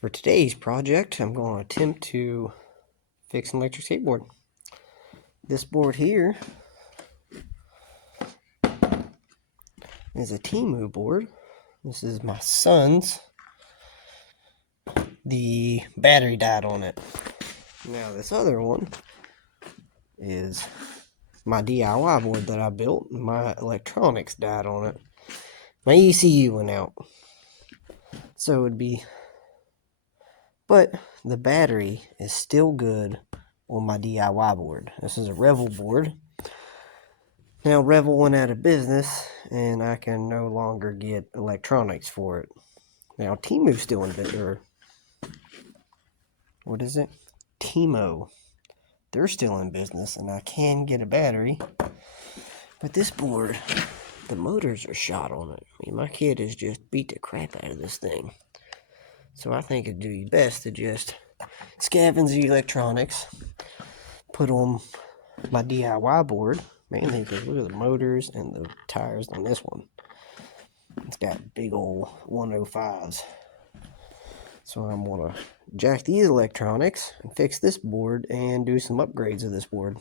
For today's project, I'm going to attempt to fix an electric skateboard. This board here is a Temu board. This is my son's. The battery died on it. Now this other one is my DIY board that I built. My electronics died on it. My ECU went out. So it would be... But the battery is still good on my DIY board. This is a Revel board. Now Revel went out of business and I can no longer get electronics for it. Now Temu's still in business. What is it? Temu. They're still in business and I can get a battery. But this board, the motors are shot on it. I mean, my kid has just beat the crap out of this thing. So I think it'd do you best to just scavenge the electronics, put on my DIY board, mainly because look at the motors and the tires on this one. It's got big old 105s. So I'm going to jack these electronics and fix this board and do some upgrades of this board.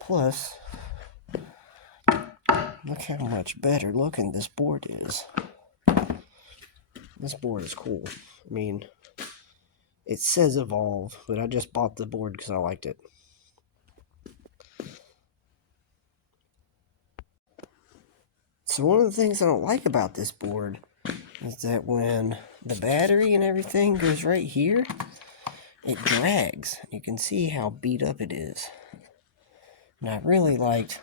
Plus, look how much better looking this board is. This board is cool. I mean, it says Evolve, but I just bought the board because I liked it. So one of the things I don't like about this board is that when the battery and everything goes right here, it drags. You can see how beat up it is. And I really liked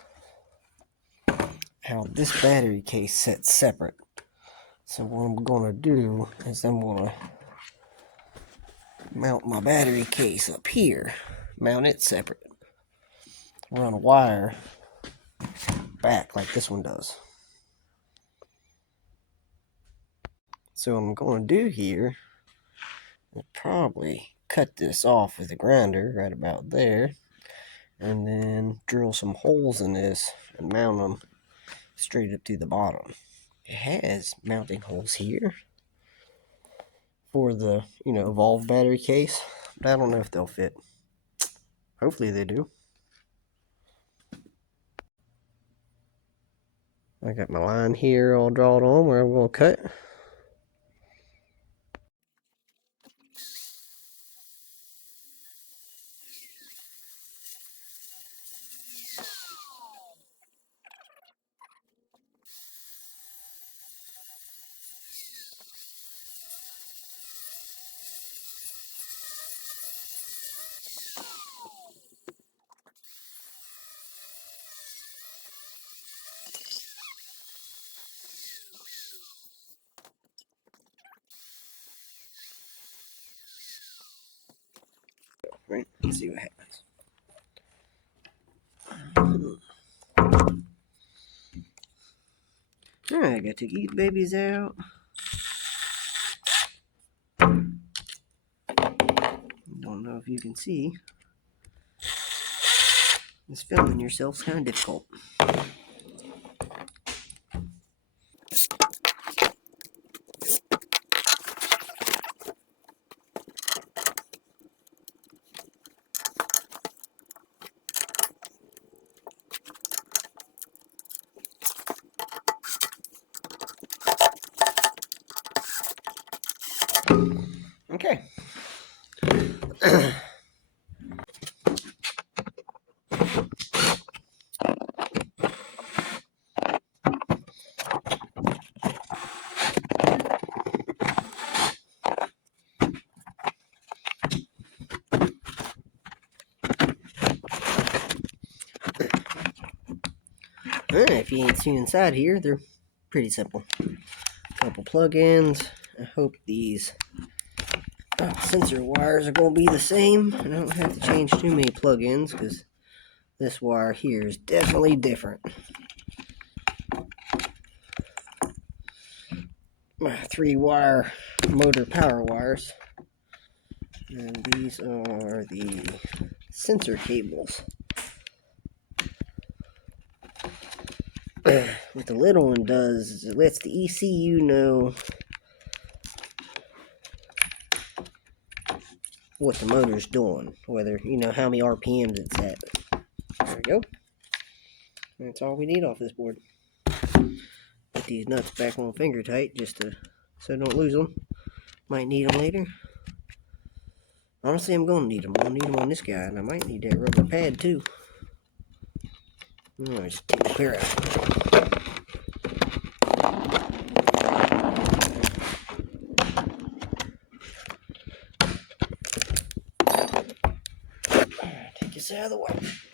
how this battery case sits separate. So what I'm going to do is I'm going to mount my battery case up here. Mount it separate. Run a wire back like this one does. So what I'm going to do here is probably cut this off with a grinder right about there. And then drill some holes in this and mount them straight up to the bottom. It has mounting holes here for the, Evolve battery case, but I don't know if they'll fit. Hopefully they do. I got my line here all drawn on where I'm going to cut. Right, let's see what happens. Alright, I got to take these babies out. Don't know if you can see. This filming yourself's kind of difficult. Okay. Alright, if you ain't seen inside here, they're pretty simple. Couple plug-ins. I hope these sensor wires are going to be the same. I don't have to change too many plug-ins because this wire here is definitely different. My 3-wire motor power wires. And these are the sensor cables. What the little one does is it lets the ECU know what the motor's doing, whether, you know, how many RPMs it's at. There we go. That's all we need off this board. Put these nuts back on finger tight just so don't lose them. Might need them later. Honestly, I'm going to need them. I'm going to need them on this guy, and I might need that rubber pad too. Let's take the clear out. Take this out of the way.